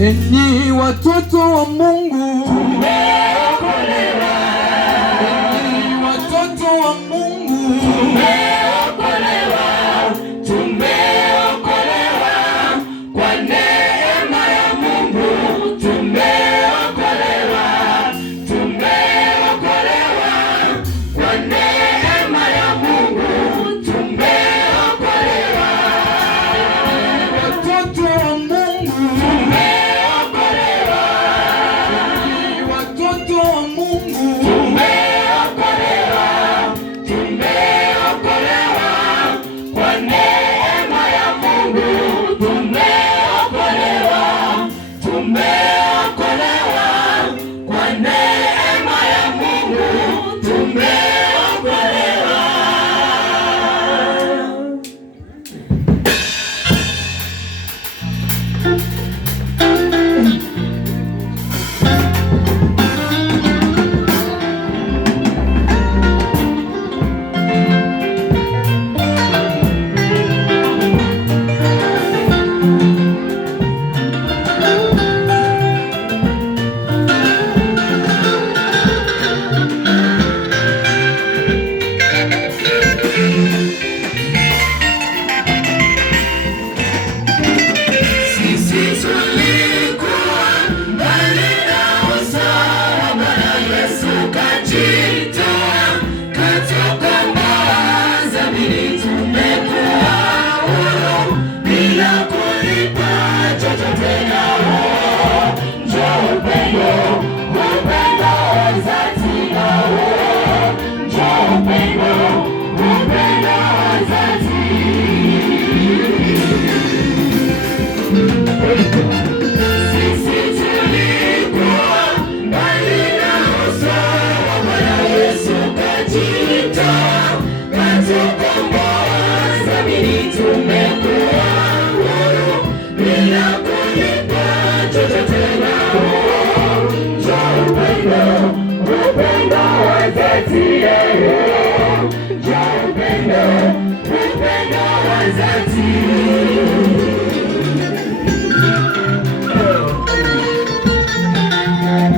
Enyi watoto wa Mungu, tumeokolewa. Enyi watoto wa Mungu, tumeokolewa. Tumeokolewa kwa neema ya Mungu. Tumeokolewa. Tumeokolewa kwa neema ya Mungu. Tumeokolewa. watoto wa Mungu, watoto wa Mungu, Tumeokolewa. Tumeokolewa kwa neema ya Mungu. Tumeokolewa. Tumeokolewa kwa neema ya Mungu. Tumeokolewa. Sisi tulikuwa mbali na usawa, Bwana Yesu kajitoa, katukomboa dhambi, tumekuwa huru bila kulipa chochote. Nao njoo upendo, upendo wa dhati. Nao njoo upendo, upendo wa dhati. Sisi tulikuwa mbali na usawa, Bwana Yesu kajitoa, katukomboa dhambi, tumekuwa huru bila kulipa chochote. Nao njoo upendo, upendo wa dhati. Njoo upendo, upendo wa dhati.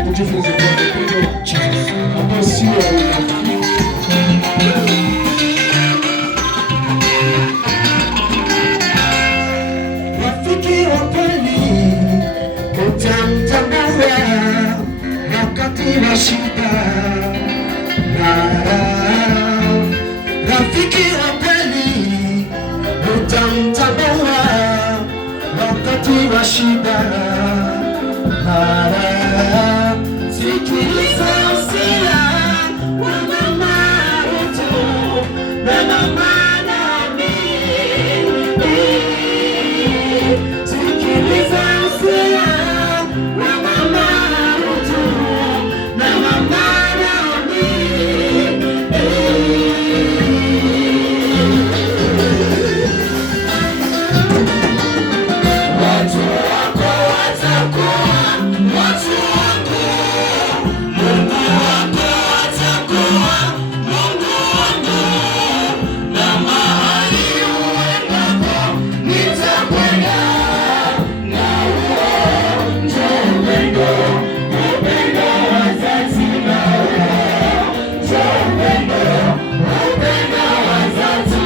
tujifunze kwa upendo ambao sio wa unafiki. Rafiki wa kweli utamtambua wakati wa shida na raha. Rafiki wa kweli utamtambua wakati wa shida na raha. Sikiliza usia wa mama Rutu na mama Naomi. Sikiliza usia wa mama Rutu na mama Naomi. Watu wako watakuwa watu wangu. Mungu wako atakuwa Mungu wangu, na mahali uendako nitakwenda. Na huo ndio upendo, upendo wa dhati. Na huo ndio upendo, upendo wa dhati.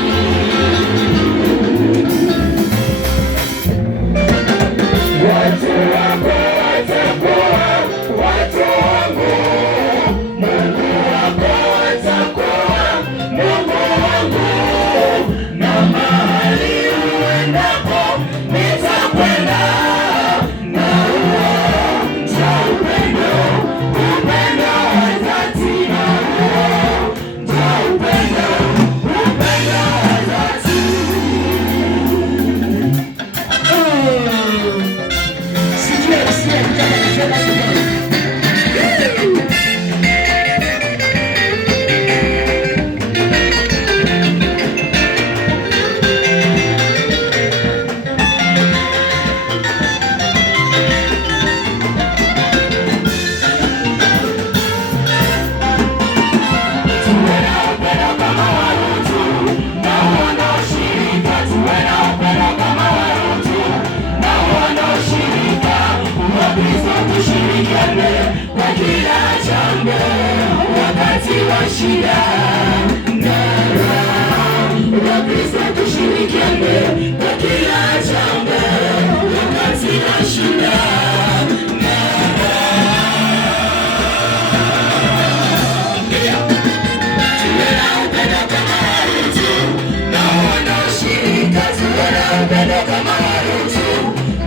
Watu wako watakuwa watu wangu. Mungu wako atakuwa Mungu wangu, na mahali uendako nitakwenda. Na huo ndio upendo, upendo wa dhati. Na huo ndio upendo, upendo wa dhati. Sijui kama Warutu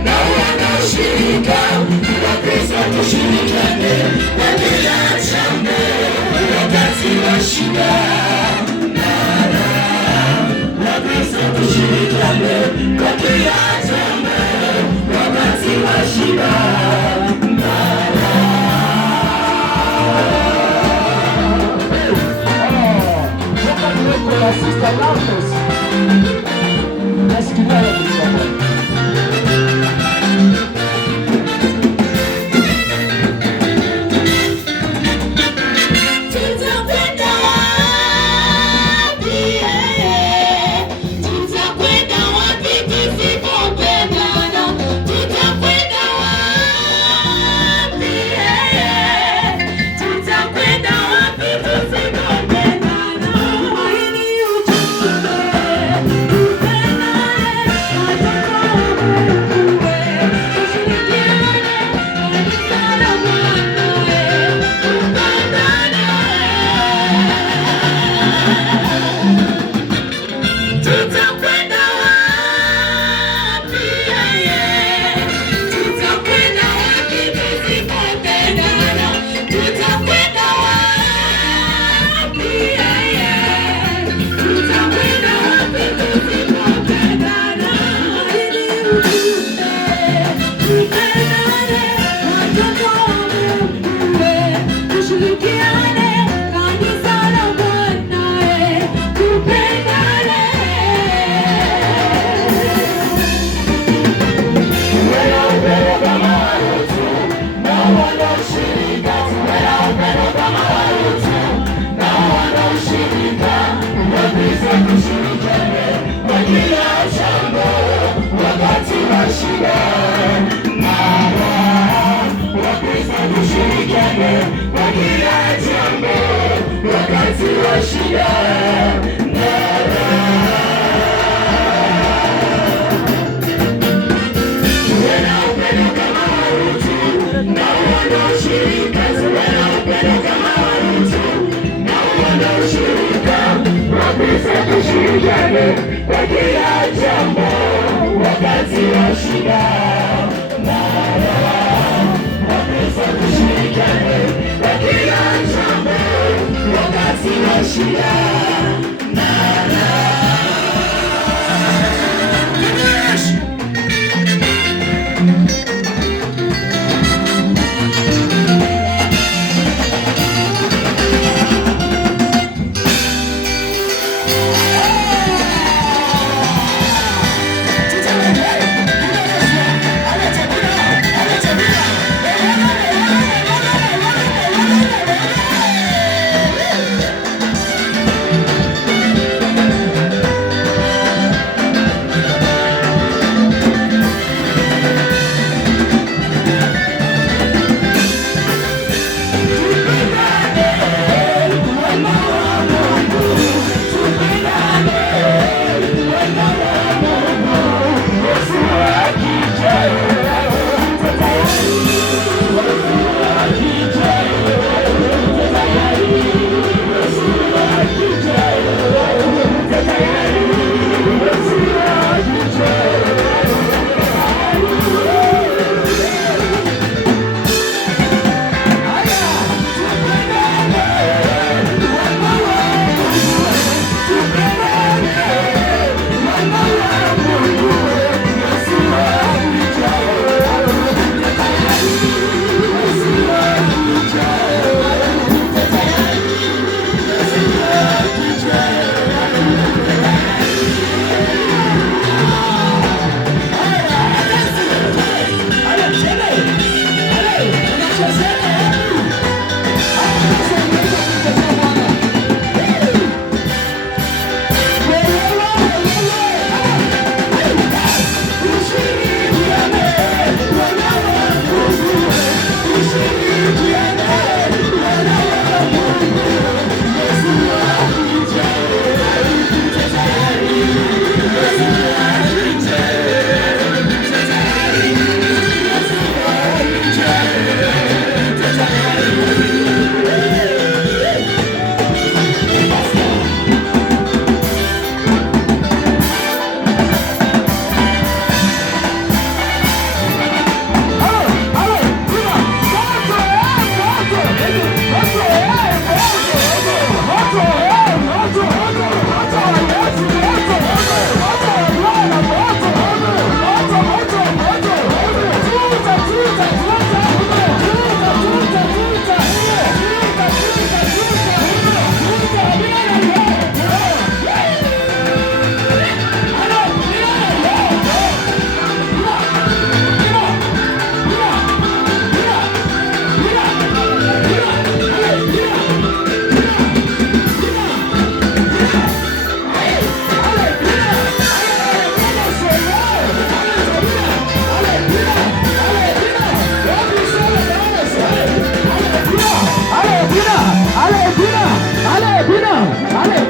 na wanaoshirika Wakristo tushirikiane kwa kila jambo wakati wa shida. Wakristo tushirikiane kwa kila jambo wakati wa shida. Sister Marcos. Nasikia tushirikiane kwa kila jambo wakati wa shida. Wakristo tushirikiane kwa kila jambo wakati wa shida. Haleluya.